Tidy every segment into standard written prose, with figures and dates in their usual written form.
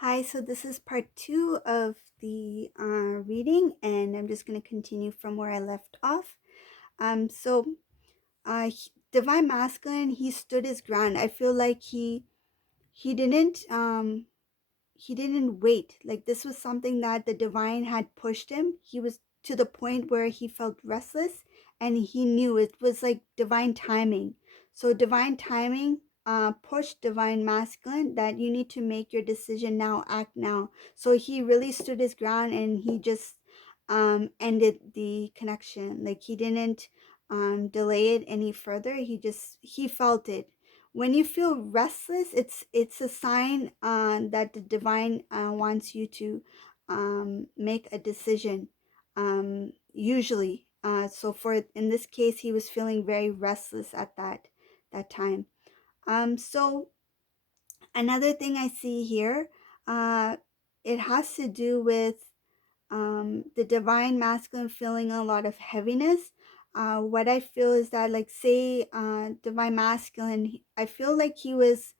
Hi, so this is part two of the reading, and I'm just going to continue from where I left off. Divine Masculine, he stood his ground. I feel like he didn't he didn't wait. Like this was something that the divine had pushed him. He was to the point where he felt restless, and he knew it was like divine timing. So divine timing pushed divine masculine that you need to make your decision now, act now. So he really stood his ground, and he just ended the connection. Like he didn't delay it any further. He felt it. When you feel restless, it's a sign that the divine wants you to make a decision, usually. So for in this case, he was feeling very restless at that time. So another thing I see here, uh, it has to do with the divine masculine feeling a lot of heaviness. What I feel is that, like, say, divine masculine, I feel like it's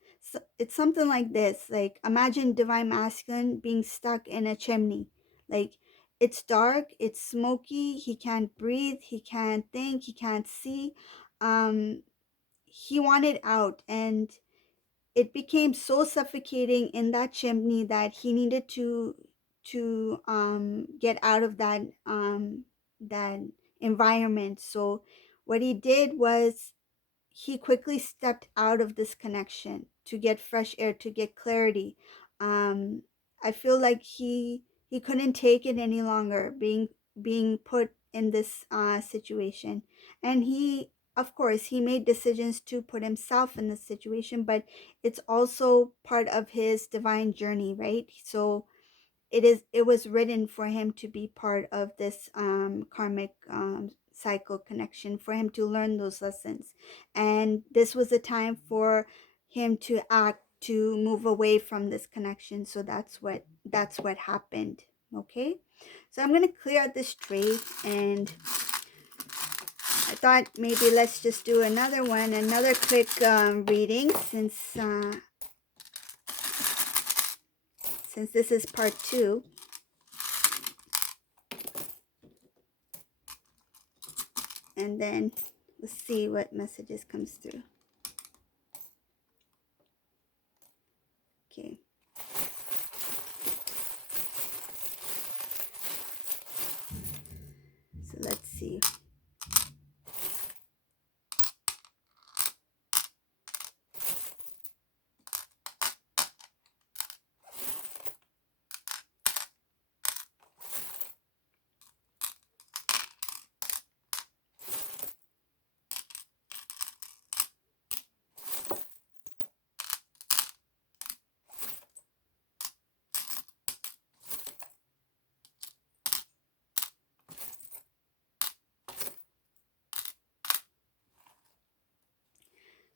something like this. Like, imagine divine masculine being stuck in a chimney. Like, it's dark, it's smoky, he can't breathe, he can't think, he can't see. Um, he wanted out, and it became so suffocating in that chimney that he needed to get out of that environment. So what he did was he quickly stepped out of this connection to get fresh air, to get clarity. um I feel like he couldn't take it any longer, being put in this situation. And he, of course, he made decisions to put himself in this situation, but it's also part of his divine journey, right? So it was written for him to be part of this karmic cycle connection, for him to learn those lessons. And this was a time for him to act, to move away from this connection. So that's what happened. Okay, so I'm gonna clear out this tray, and I thought maybe let's just do another one, another quick reading, since this is part two. And then let's see what messages comes through. Okay. So let's see.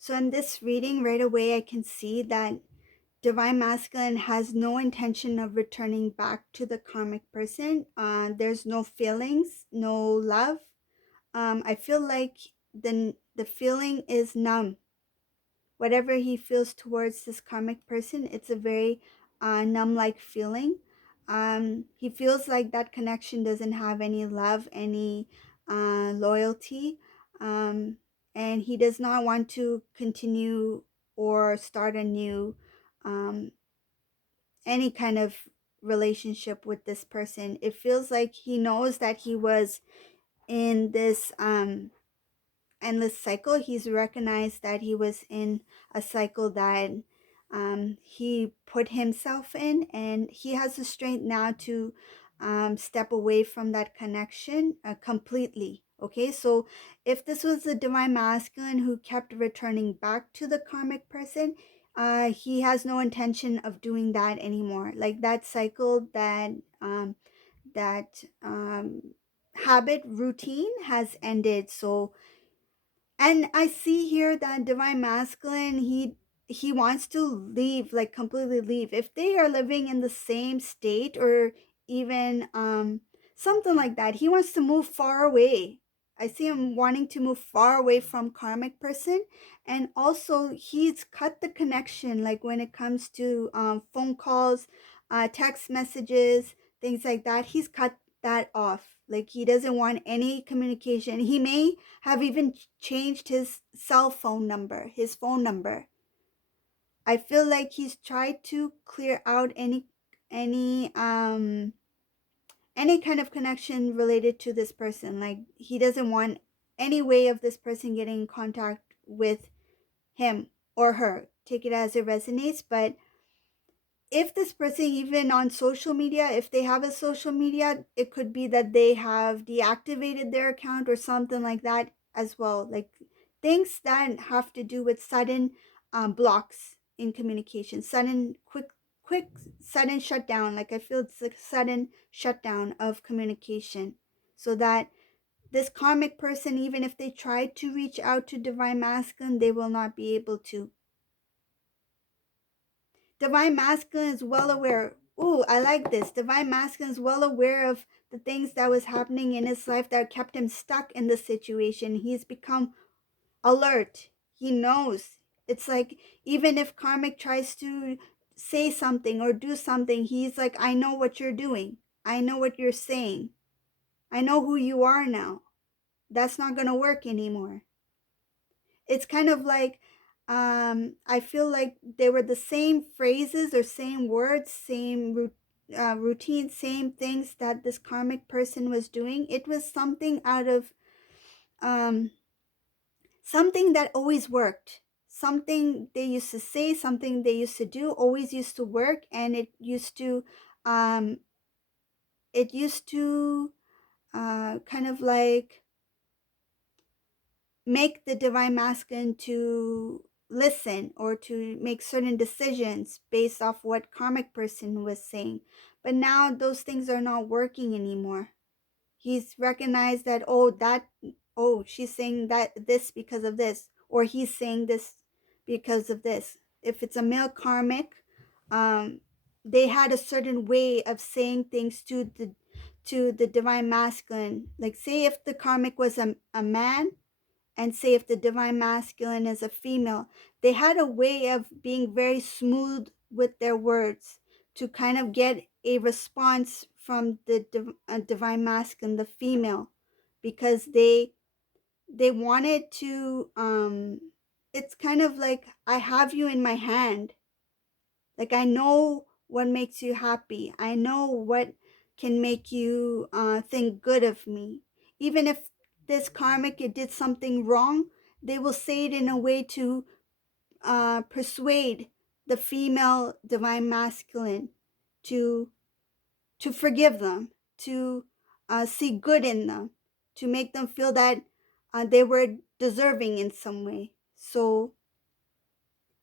So in this reading, right away, I can see that divine masculine has no intention of returning back to the karmic person. There's no feelings, no love. I feel like the feeling is numb. Whatever he feels towards this karmic person, it's a very numb-like feeling. He feels like that connection doesn't have any love, any loyalty, um, and he does not want to continue or start a new um, any kind of relationship with this person. It feels like he knows that he was in this endless cycle. He's recognized that he was in a cycle that he put himself in, and he has the strength now to step away from that connection completely. Okay, so if this was the divine masculine who kept returning back to the karmic person, he has no intention of doing that anymore. Like that cycle, that habit routine has ended. So, and I see here that divine masculine, he wants to leave, like completely leave. If they are living in the same state, or even something like that, he wants to move far away. I see him wanting to move far away from karmic person. And also he's cut the connection, like when it comes to phone calls, text messages, things like that. He's cut that off. Like he doesn't want any communication. He may have even changed his cell phone number, his phone number. I feel like he's tried to clear out any um any kind of connection related to this person. Like he doesn't want any way of this person getting in contact with him or her. Take it as it resonates. But if this person, even on social media, if they have a social media, it could be that they have deactivated their account or something like that as well. Like things that have to do with sudden blocks in communication, sudden quick sudden shutdown. Like I feel it's like sudden shutdown of communication, so that this karmic person, even if they try to reach out to divine masculine, they will not be able to. Divine masculine is well aware. Ooh, I like this. Divine masculine is well aware of the things that was happening in his life that kept him stuck in the situation. He's become alert. He knows. It's like even if karmic tries to say something or do something, he's like, I know what you're doing. I know what you're saying. I know who you are now. That's not going to work anymore. It's kind of like I feel like they were the same phrases or same words, same routine, same things that this karmic person was doing. It was something out of um, something that always worked. Something they used to say, something they used to do, always used to work, and um, it used to kind of like make the divine masculine to listen or to make certain decisions based off what karmic person was saying. But now those things are not working anymore. He's recognized that, oh, she's saying that this because of this, or he's saying this because of this. If it's a male karmic, um they had a certain way of saying things to the divine masculine. Like say if the karmic was a man, and say if the divine masculine is a female, they had a way of being very smooth with their words to kind of get a response from the divine masculine, the female, because they wanted to it's kind of like, I have you in my hand. Like I know what makes you happy. I know what can make you think good of me. Even if this karmic it did something wrong, they will say it in a way to persuade the female divine masculine to forgive them, to see good in them, to make them feel that they were deserving in some way. So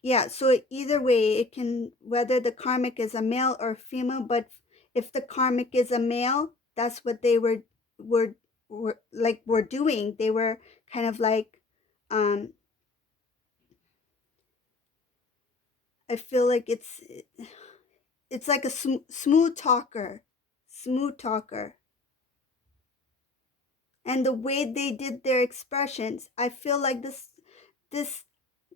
yeah, so either way, it can, whether the karmic is a male or female, but if the karmic is a male, that's what they were were doing. They were kind of like, um, I feel like it's like a smooth talker, smooth talker, and the way they did their expressions, I feel like this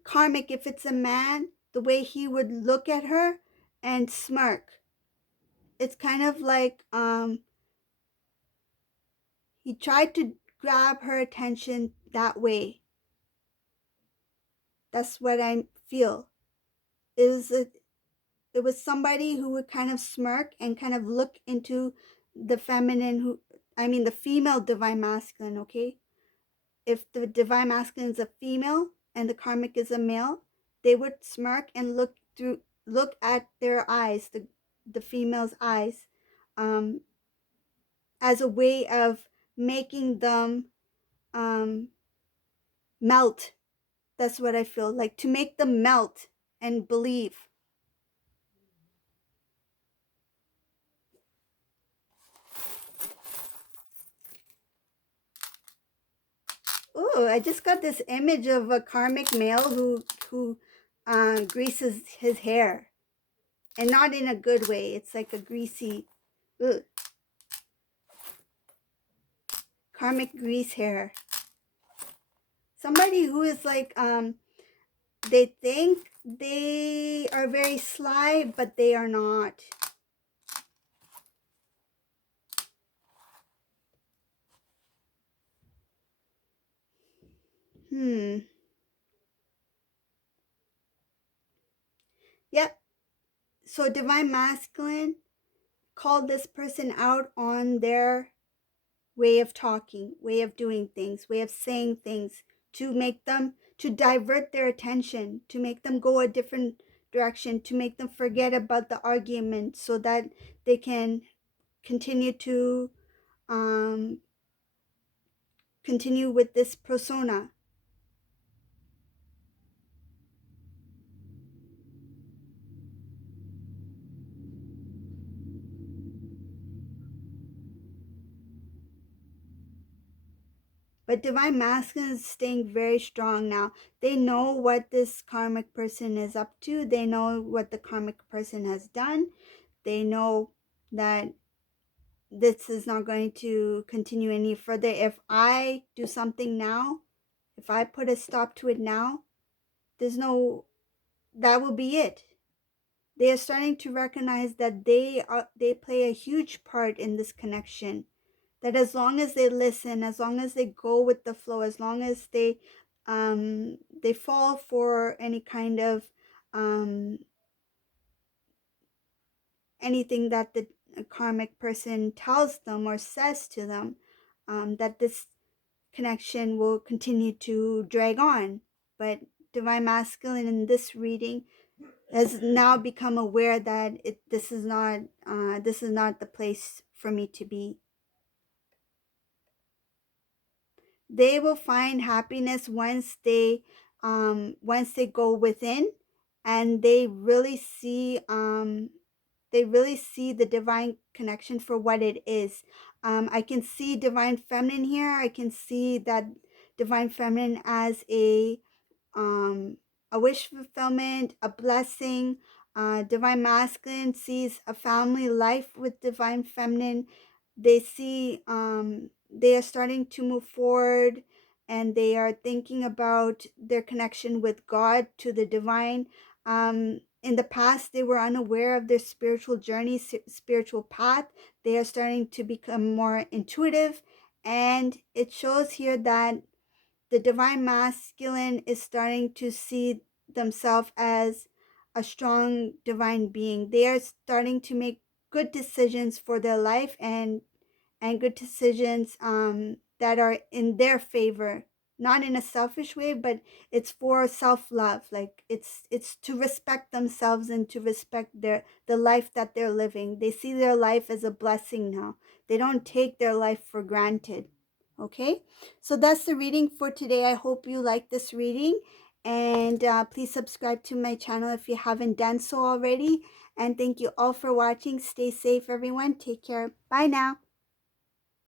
karmic, if it's a man, the way he would look at her and smirk. It's kind of like he tried to grab her attention that way. That's what I feel. It was somebody who would kind of smirk and kind of look into the feminine, who, I mean the female divine masculine, okay? If the divine masculine is a female and the karmic is a male, they would smirk and look at their eyes, the female's eyes, um, as a way of making them um, melt. That's what I feel like, to make them melt and believe. Oh, I just got this image of a karmic male who greases his hair, and not in a good way. It's like a greasy, ugh, karmic grease hair. Somebody who is like they think they are very sly, but they are not. Hmm. Yep. So divine masculine called this person out on their way of talking, way of doing things, way of saying things, to make them, to divert their attention, to make them go a different direction, to make them forget about the argument so that they can continue to um, continue with this persona. But divine masculine is staying very strong now. They know what this karmic person is up to. They know what the karmic person has done. They know that this is not going to continue any further. If I do something now, if I put a stop to it now, there's no, that will be it. They are starting to recognize that they play a huge part in this connection. That as long as they listen, as long as they go with the flow, as long as they fall for any kind of um anything that the karmic person tells them or says to them, that this connection will continue to drag on. But divine masculine in this reading has now become aware that this is not the place for me to be. They will find happiness once they go within, and they really see the divine connection for what it is. I can see divine feminine here. I can see that divine feminine as um, a wish fulfillment, a blessing. Divine masculine sees a family life with divine feminine. They see they are starting to move forward, and they are thinking about their connection with God, to the divine. In the past, they were unaware of their spiritual journey, spiritual path. They are starting to become more intuitive, and it shows here that the divine masculine is starting to see themselves as a strong divine being. They are starting to make good decisions for their life, and good decisions that are in their favor, not in a selfish way, but it's for self-love. Like it's to respect themselves and to respect the life that they're living. They see their life as a blessing now. They don't take their life for granted. Okay, so that's the reading for today. I hope you like this reading, and please subscribe to my channel if you haven't done so already. And thank you all for watching. Stay safe, everyone. Take care. Bye now.